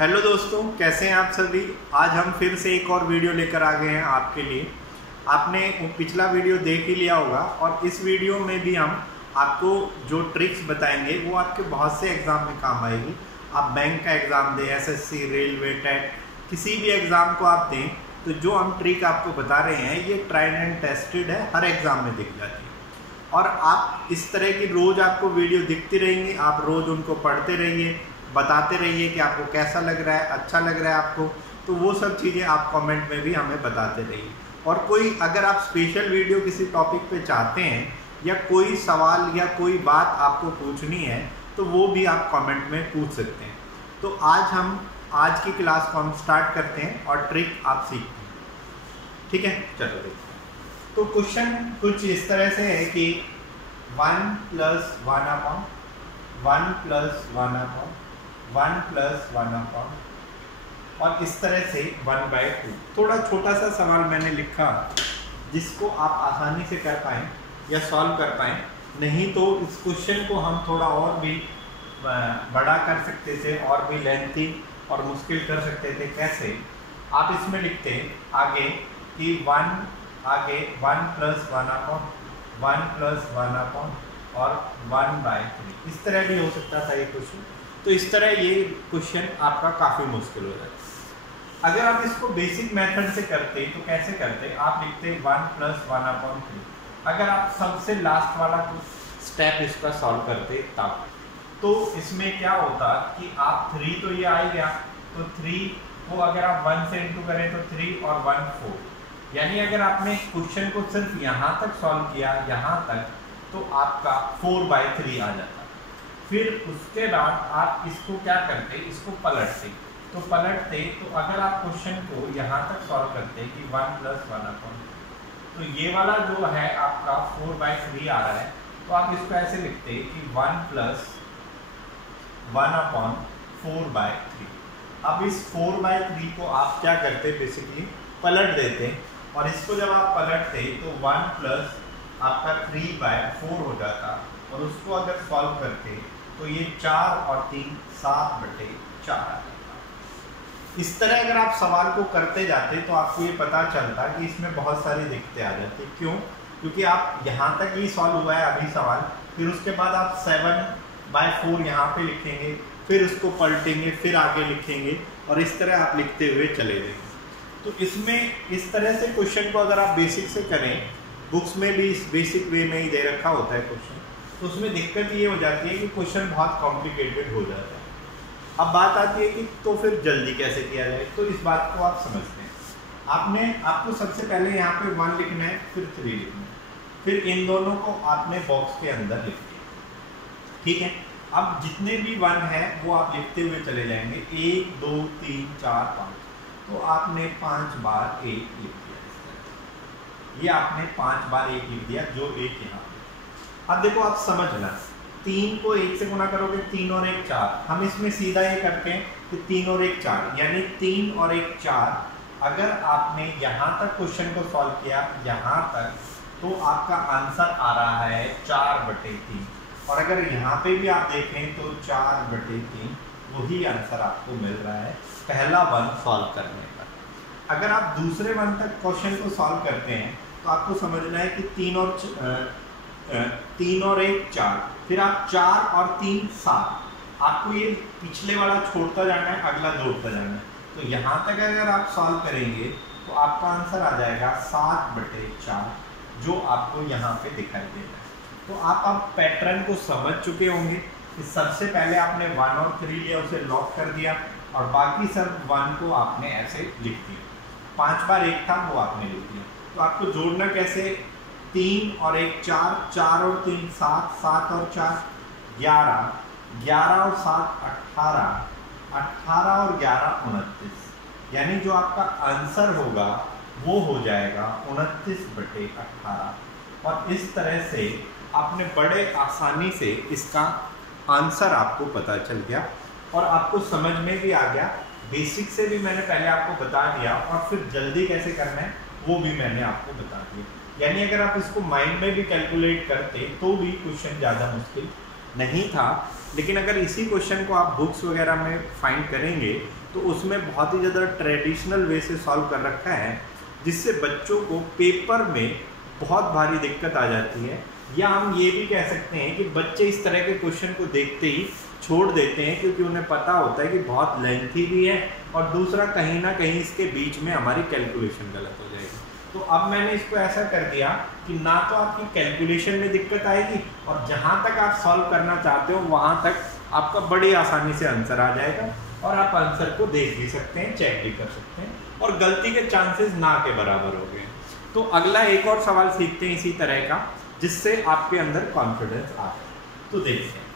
Hello दोस्तों, कैसे हैं आप सभी। आज हम फिर से एक और वीडियो लेकर आ गए हैं आपके लिए। आपने पिछला वीडियो देख ही लिया होगा और इस वीडियो में भी हम आपको जो ट्रिक्स बताएंगे वो आपके बहुत से एग्ज़ाम में काम आएगी। आप बैंक का एग्ज़ाम दें, एसएससी, रेलवे, टेट, किसी भी एग्ज़ाम को आप दें तो जो हम ट्रिक आपको बता रहे हैं ये ट्राइड एंड टेस्टेड है, हर एग्ज़ाम में दिख जाती है। और आप इस तरह की रोज़ आपको वीडियो दिखती रहेंगी, आप रोज़ उनको पढ़ते रहिए, बताते रहिए कि आपको कैसा लग रहा है, अच्छा लग रहा है आपको। तो वो सब चीज़ें आप कमेंट में भी हमें बताते रहिए। और कोई अगर आप स्पेशल वीडियो किसी टॉपिक पे चाहते हैं या कोई सवाल या कोई बात आपको पूछनी है तो वो भी आप कमेंट में पूछ सकते हैं। तो आज की क्लास को हम स्टार्ट करते हैं और ट्रिक आप सीखते हैं, ठीक है। चलो देखते हैं। तो क्वेश्चन कुछ इस तरह से है कि 1 + 1/1 + 1/1 और इस तरह से 1/2। थोड़ा छोटा सा सवाल मैंने लिखा जिसको आप आसानी से कर पाएँ या सॉल्व कर पाएँ। नहीं तो इस क्वेश्चन को हम थोड़ा और भी बड़ा कर सकते थे और भी लेंथी और मुश्किल कर सकते थे। कैसे? आप इसमें लिखते आगे कि 1 + 1/1 + 1/1 और 1/3। इस तरह भी हो सकता था ये क्वेश्चन। तो इस तरह ये क्वेश्चन आपका काफ़ी मुश्किल हो जाता है। अगर आप इसको बेसिक मेथड से करते तो कैसे करते? आप लिखते 1 + 1/3। अगर आप सबसे लास्ट वाला स्टेप इसका सॉल्व करते तब तो इसमें क्या होता कि आप 3 तो ये आ ही गया, तो 3 को अगर आप 1 से इंटू करें तो 3 और 1 4। यानी अगर आपने क्वेश्चन को सिर्फ यहाँ तक सॉल्व किया, यहाँ तक, तो आपका 4/3 आ जाता। फिर उसके बाद आप इसको क्या करते? इसको पलटते। तो अगर आप क्वेश्चन को यहाँ तक सॉल्व करते कि 1 + 1/, तो ये वाला जो है आपका 4/3 आ रहा है। तो आप इसको ऐसे लिखते कि 1 + 1/4/3। अब इस 4/3 को आप क्या करते? बेसिकली पलट देते। और इसको जब आप पलटते तो 1 + आपका 3/4 हो जाता। और उसको अगर सॉल्व करते तो ये 4 और 3 7/4 आ जाता। इस तरह अगर आप सवाल को करते जाते तो आपको ये पता चलता कि इसमें बहुत सारी दिक्कतें आ जाती। क्यों? क्योंकि आप यहाँ तक ही सॉल्व हुआ है अभी सवाल, फिर उसके बाद आप 7/4 यहाँ पे लिखेंगे, फिर उसको पलटेंगे, फिर आगे लिखेंगे और इस तरह आप लिखते हुए चले जाएंगे। तो इसमें इस तरह से क्वेश्चन को अगर आप बेसिक से करें, बुक्स में भी इस बेसिक वे में ही दे रखा होता है क्वेश्चन, तो उसमें दिक्कत ये हो जाती है कि क्वेश्चन बहुत कॉम्प्लिकेटेड हो जाता है। अब बात आती है कि तो फिर जल्दी कैसे किया जाए। तो इस बात को आप समझते हैं। आपको सबसे पहले यहाँ पे 1 लिखना है, फिर 3 लिखना है, फिर इन दोनों को आपने बॉक्स के अंदर लिख दिया, ठीक है। अब जितने भी 1 है वो आप लिखते हुए चले जाएंगे, 1 2 3 4 5। तो आपने 5 बार 1 लिख दिया। इस तरह ये आपने 5 बार 1 लिख दिया, जो 1 यहाँ पे। अब देखो आप समझना, 3 को 1 से गुना करोगे, 3 और 1 4। हम इसमें सीधा ये करते हैं कि 3 और 1 4, यानी 3 और 1 4। अगर आपने यहाँ तक क्वेश्चन को सॉल्व किया, यहाँ तक, तो आपका आंसर आ रहा है 4/3। और अगर यहाँ पे भी आप देखें तो 4/3 वही आंसर आपको मिल रहा है पहला 1 सॉल्व करने पर। अगर आप दूसरे 1 तक क्वेश्चन को सॉल्व करते हैं तो आपको समझना है कि 3 और 1 4, फिर आप 4 और 3 7। आपको ये पिछले वाला छोड़ता जाना है, अगला जोड़ता जाना है। तो यहाँ तक अगर आप सॉल्व करेंगे तो आपका आंसर आ जाएगा 7/4, जो आपको यहाँ पे दिखाई दे रहा है। तो आप अब पैटर्न को समझ चुके होंगे कि सबसे पहले आपने 1 और 3 लिया, उसे लॉक कर दिया और बाकी सब 1 को आपने ऐसे लिख दिया। 5 बार 1 था वो आपने लिख दिया। तो आपको जोड़ना कैसे? 3 और 1 4, 4 और 3 7, 7 और 4 11, 11 और 7 18, 18 और 11 29। यानी जो आपका आंसर होगा वो हो जाएगा 29/18। और इस तरह से आपने बड़े आसानी से इसका आंसर आपको पता चल गया और आपको समझ में भी आ गया। बेसिक से भी मैंने पहले आपको बता दिया और फिर जल्दी कैसे करना है वो भी मैंने आपको बता दिया। यानी अगर आप इसको माइंड में भी कैलकुलेट करते तो भी क्वेश्चन ज़्यादा मुश्किल नहीं था। लेकिन अगर इसी क्वेश्चन को आप बुक्स वगैरह में फाइंड करेंगे तो उसमें बहुत ही ज़्यादा ट्रेडिशनल वे से सॉल्व कर रखा है, जिससे बच्चों को पेपर में बहुत भारी दिक्कत आ जाती है। या हम ये भी कह सकते हैं कि बच्चे इस तरह के क्वेश्चन को देखते ही छोड़ देते हैं, क्योंकि उन्हें पता होता है कि बहुत लेंथी भी है और दूसरा कहीं ना कहीं इसके बीच में हमारी कैलकुलेशन गलत हो जाएगी। तो अब मैंने इसको ऐसा कर दिया कि ना तो आपकी कैलकुलेशन में दिक्कत आएगी और जहाँ तक आप सॉल्व करना चाहते हो वहाँ तक आपका बड़ी आसानी से आंसर आ जाएगा और आप आंसर को देख भी सकते हैं, चेक भी कर सकते हैं और गलती के चांसेस ना के बराबर हो गए। तो अगला एक और सवाल सीखते हैं इसी तरह का, जिससे आपके अंदर कॉन्फिडेंस आ जाए। तो देखते हैं।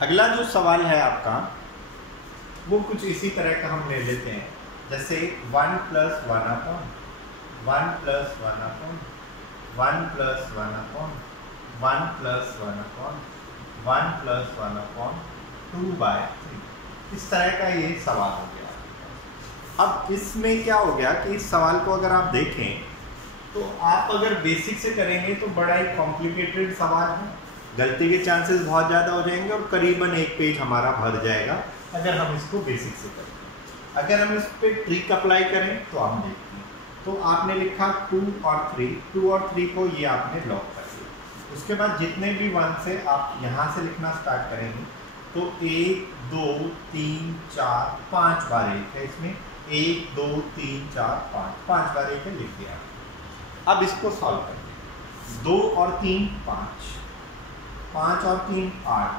अगला जो सवाल है आपका वो कुछ इसी तरह का हम ले लेते हैं, जैसे 1 + 1 upon 1 + 1 upon 1 + 1 upon 1 + 1 upon 1 + 1 upon 2/3। इस तरह का ये सवाल हो गया। अब इसमें क्या हो गया कि इस सवाल को अगर आप देखें तो आप अगर बेसिक से करेंगे तो बड़ा ही कॉम्प्लिकेटेड सवाल है, गलती के चांसेस बहुत ज़्यादा हो जाएंगे और करीबन एक पेज हमारा भर जाएगा अगर हम इसको बेसिक से करें। अगर हम इस पर ट्रिक अप्लाई करें तो हम देखते हैं। तो आपने लिखा 2 और 3, 2 और 3 को ये आपने लॉक कर दिया। उसके बाद जितने भी 1 से आप यहाँ से लिखना स्टार्ट करेंगे तो 1 2 3 4 5 बार 1 है, इसमें 1 2 3 4 5 बार 1 है, लिख दिया। अब इसको सॉल्व करेंगे। 2 और 3 5, 5 और 3 8,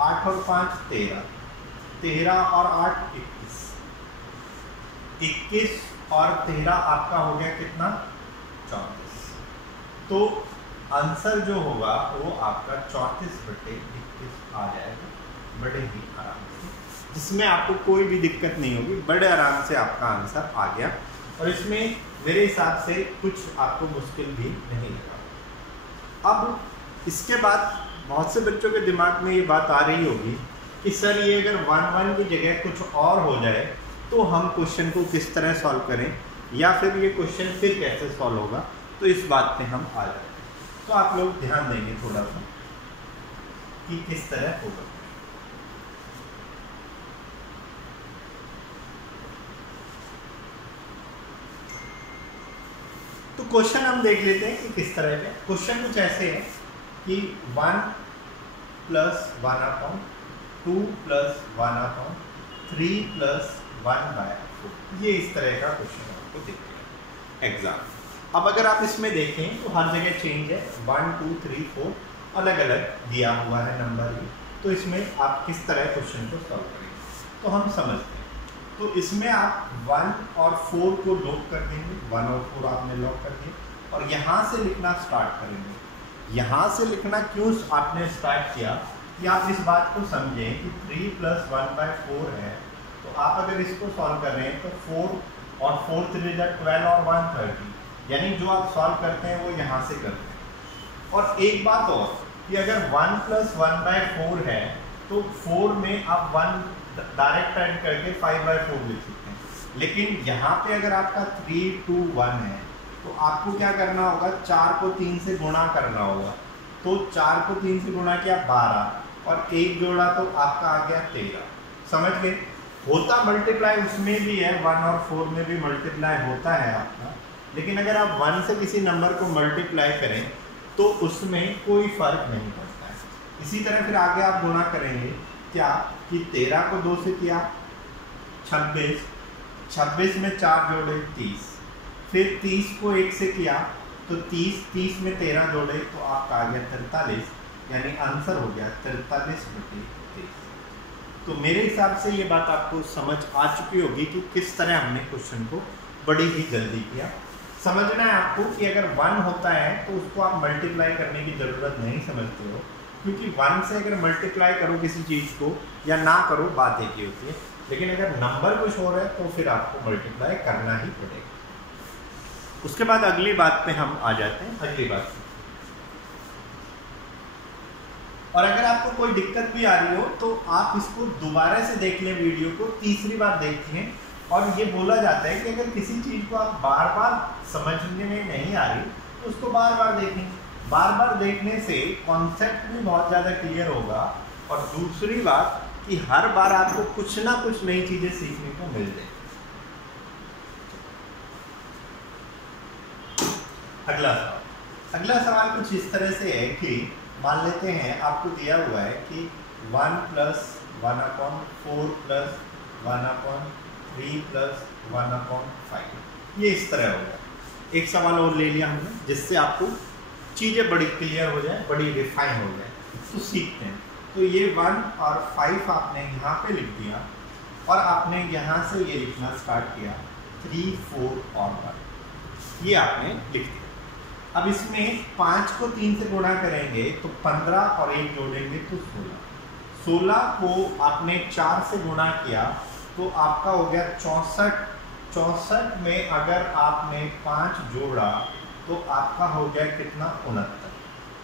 8 और 5 13, 13 और 8 21, 21 और 13 आपका हो गया कितना 34। तो आंसर जो होगा वो आपका 34/21 आ जाएगा, बड़े ही आराम से, जिसमें आपको कोई भी दिक्कत नहीं होगी, बड़े आराम से आपका आंसर आ गया। और इसमें मेरे हिसाब से कुछ आपको मुश्किल भी नहीं लगा। अब इसके बाद बहुत से बच्चों के दिमाग में ये बात आ रही होगी कि सर ये अगर 1 1 की जगह कुछ और हो जाए तो हम क्वेश्चन को किस तरह सॉल्व करें, या फिर ये क्वेश्चन फिर कैसे सॉल्व होगा। तो इस बात पे हम आ जाते हैं। तो आप लोग ध्यान देंगे थोड़ा सा कि किस तरह होगा। तो क्वेश्चन हम देख लेते हैं कि किस तरह के क्वेश्चन कुछ ऐसे हैं कि 1 + 1 अपॉन 2 + 1 अपॉन 3 + 1/4, ये इस तरह का क्वेश्चन आपको देखते हैं एग्जाम। अब अगर आप इसमें देखें तो हर जगह चेंज है, 1 2 3 4 अलग अलग दिया हुआ है नंबर ही। तो इसमें आप किस तरह क्वेश्चन को सॉल्व करेंगे तो हम समझते हैं। तो इसमें आप 1 और 4 को लॉक कर देंगे, 1 और 4 आपने लॉक कर दिए और यहाँ से लिखना स्टार्ट करेंगे। यहाँ से लिखना क्यों आपने स्टार्ट किया कि आप इस बात को समझें कि 3 + 1/4 है। तो आप अगर इसको सॉल्व कर रहे हैं तो 4 और 4 3 12 और 1 30, यानी जो आप सॉल्व करते हैं वो यहाँ से करते हैं। और एक बात और कि अगर 1 + 1/4 है तो 4 में आप 1 डायरेक्ट ऐड करके 5/4 लिख सकते हैं। लेकिन यहाँ पे अगर आपका 3 2 1 है तो आपको क्या करना होगा, 4 को 3 से गुणा करना होगा। तो 4 को 3 से गुणा किया 12 और 1 जोड़ा तो आपका आ गया 13। समझ गए? होता मल्टीप्लाई उसमें भी है, 1 और 4 में भी मल्टीप्लाई होता है आपका, लेकिन अगर आप 1 से किसी नंबर को मल्टीप्लाई करें तो उसमें कोई फर्क नहीं पड़ता है। इसी तरह फिर आगे आप गुणा करेंगे क्या कि 13 को 2 से किया 26, 26 में 4 जोड़े 30, फिर 30 को 1 से किया तो 30 में 13 जोड़े तो आपका आ गया 43, यानी आंसर हो गया 43/23। तो मेरे हिसाब से ये बात आपको समझ आ चुकी होगी कि किस तरह हमने क्वेश्चन को बड़ी ही जल्दी किया। समझना है आपको कि अगर 1 होता है तो उसको आप मल्टीप्लाई करने की ज़रूरत नहीं समझते हो, क्योंकि 1 से अगर मल्टीप्लाई करो किसी चीज़ को या ना करो बात एक ही होती है, लेकिन अगर नंबर कुछ और है तो फिर आपको मल्टीप्लाई करना ही पड़ेगा। उसके बाद अगली बात पे हम आ जाते हैं। अगली बात और अगर आपको कोई दिक्कत भी आ रही हो तो आप इसको दोबारा से देख लें, वीडियो को तीसरी बार देखें। और ये बोला जाता है कि अगर किसी चीज़ को आप बार बार समझने में नहीं आ रही तो उसको बार बार देखें। बार बार देखने से कॉन्सेप्ट भी बहुत ज़्यादा क्लियर होगा, और दूसरी बात कि हर बार आपको कुछ ना कुछ नई चीज़ें सीखने को मिल जाए। अगला सवाल कुछ इस तरह से है कि मान लेते हैं आपको दिया हुआ है कि 1 + 1/4 + 1/3 + 1/5, ये इस तरह होगा। एक सवाल और ले लिया हमने जिससे आपको चीज़ें बड़ी क्लियर हो जाए, बड़ी रिफाइन हो जाए। तो सीखते हैं। तो ये 1 और 5 आपने यहाँ पे लिख दिया, और आपने यहाँ से ये लिखना स्टार्ट किया 3, 4 और 1, ये आपने लिख दिया। अब इसमें 5 को 3 से गुणा करेंगे तो 15 और 1 जोड़ेंगे तो 16। 16 को आपने 4 से गुणा किया तो आपका हो गया 64। 64 में अगर आपने 5 जोड़ा तो आपका हो गया कितना, 69।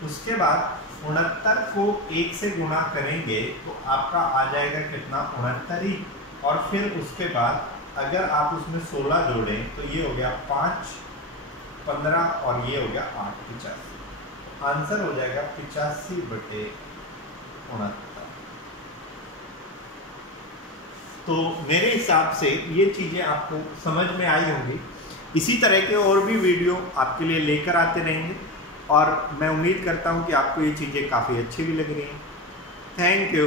उसके बाद 69 को 1 से गुणा करेंगे तो आपका आ जाएगा कितना, 69 ही। और फिर उसके बाद अगर आप उसमें 16 जोड़ें तो ये हो गया 5, 15 और ये हो गया 8, 85। आंसर हो जाएगा 85/69। तो मेरे हिसाब से ये चीज़ें आपको समझ में आई होंगी। इसी तरह के और भी वीडियो आपके लिए लेकर आते रहेंगे, और मैं उम्मीद करता हूँ कि आपको ये चीज़ें काफ़ी अच्छी भी लग रही हैं। Thank you.